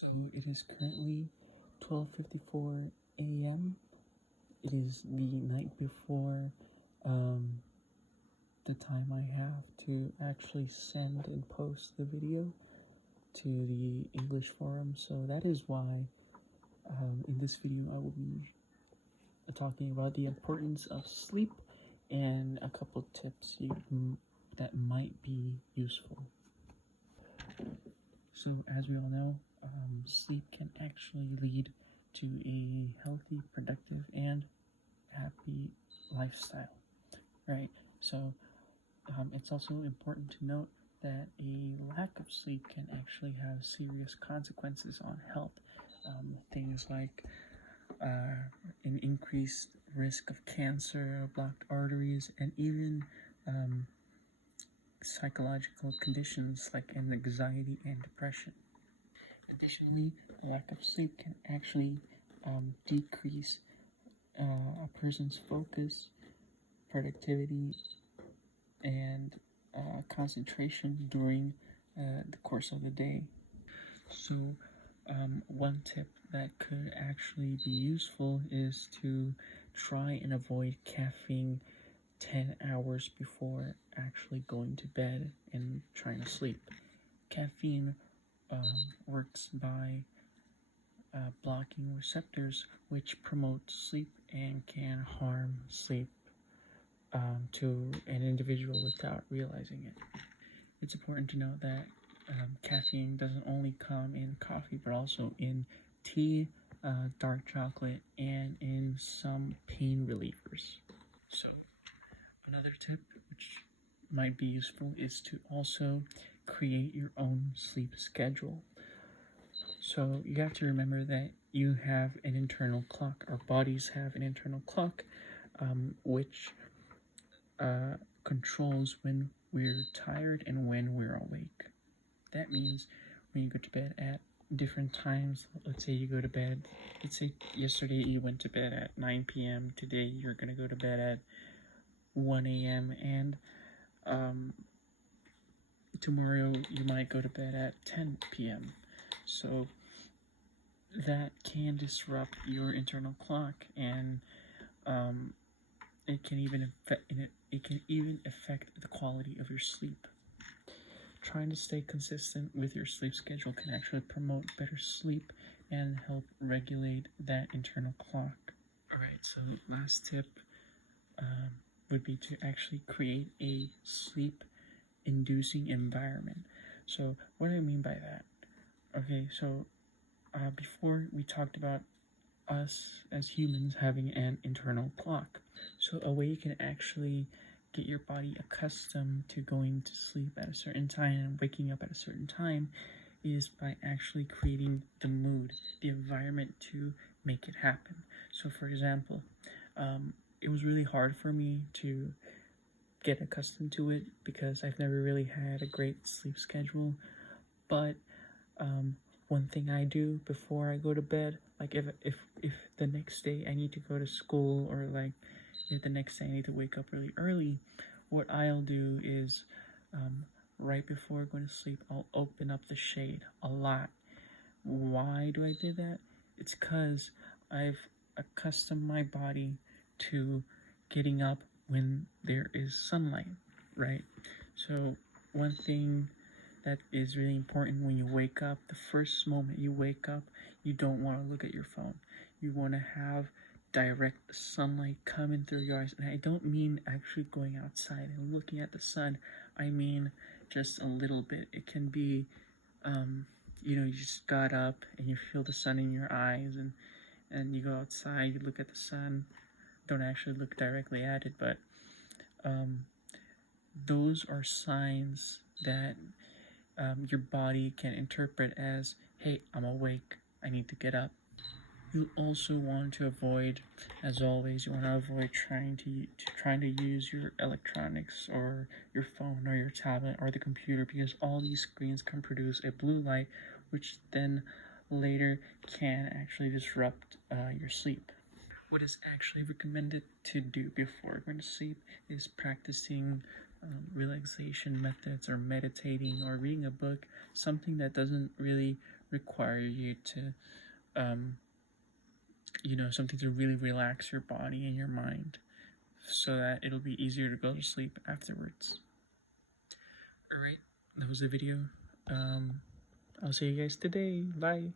So it is currently 12:54 a.m. It is the night before the time I have to actually send and post the video to the English forum. So that is why in this video I will be talking about the importance of sleep and a couple tips that might be useful. So as we all know, sleep can actually lead to a healthy, productive, and happy lifestyle, right? So it's also important to note that a lack of sleep can actually have serious consequences on health. Things like an increased risk of cancer, blocked arteries, and even psychological conditions like anxiety and depression. Additionally, a lack of sleep can actually decrease a person's focus, productivity, and concentration during the course of the day. So, one tip that could actually be useful is to try and avoid caffeine 10 hours before actually going to bed and trying to sleep. Caffeine works by blocking receptors which promote sleep and can harm sleep to an individual without realizing it. It's important to note that caffeine doesn't only come in coffee but also in tea, dark chocolate, and in some pain relievers. So another tip which might be useful is to also create your own sleep schedule. So you have to remember that you have an internal clock. Our bodies have an internal clock which controls when we're tired and when we're awake. That means when you go to bed at different times, let's say you go to bed, let's say yesterday you went to bed at 9 p.m. Today you're going to go to bed at 1 a.m. and tomorrow you might go to bed at 10 p.m. So that can disrupt your internal clock, and it can even affect the quality of your sleep. Trying to stay consistent with your sleep schedule can actually promote better sleep and help regulate that internal clock. Alright, so last tip would be to actually create a sleep inducing environment. So what do I mean by that? Okay, so before we talked about us as humans having an internal clock. So a way you can actually get your body accustomed to going to sleep at a certain time and waking up at a certain time is by actually creating the mood, the environment to make it happen. So for example, it was really hard for me to get accustomed to it because I've never really had a great sleep schedule. But one thing I do before I go to bed, like if the next day I need to go to school, or like if the next day I need to wake up really early, what I'll do is right before going to sleep, I'll open up the shade a lot. Why do I do that? It's because I've accustomed my body to getting up when there is sunlight, right? So one thing that is really important when you wake up, the first moment you wake up, you don't want to look at your phone. You want to have direct sunlight coming through your eyes. And I don't mean actually going outside and looking at the sun. I mean just a little bit. It can be, you just got up and you feel the sun in your eyes, and you go outside, you look at the sun. Don't actually look directly at it, but those are signs that your body can interpret as, hey, I'm awake, I need to get up. You also want to avoid, as always, you want to avoid trying to use your electronics or your phone or your tablet or the computer, because all these screens can produce a blue light, which then later can actually disrupt your sleep. What is actually recommended to do before going to sleep is practicing relaxation methods, or meditating, or reading a book, something that doesn't really require you to, something to really relax your body and your mind so that it'll be easier to go to sleep afterwards. Alright, that was the video. I'll see you guys today. Bye.